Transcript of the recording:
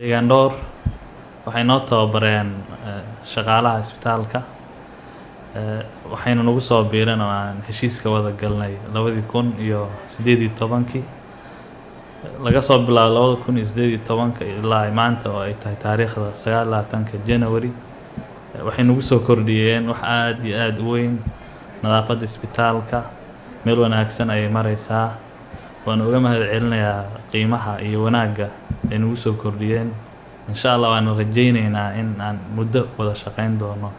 Deegaan dhowr waxay noo tababareen shaqaalaha isbitaalka waxayna nagu soo biireen oo aan heshiiska wada galnay 2018 laga soo bilaabo 2018 ilaa maanta oo ay tahay taariikhda 29 January waxay nagu soo kordhiyeen wax aad iyo aad u weyn nadaafadda isbitaalka meel wanaagsan ay maraysaa waan uga mahadcelinayaa qiimaha iyo wanaagga ay nagu soo kordhiyeen insha Allah waan rajaynaynaa in aan muddo wada shaqayn doono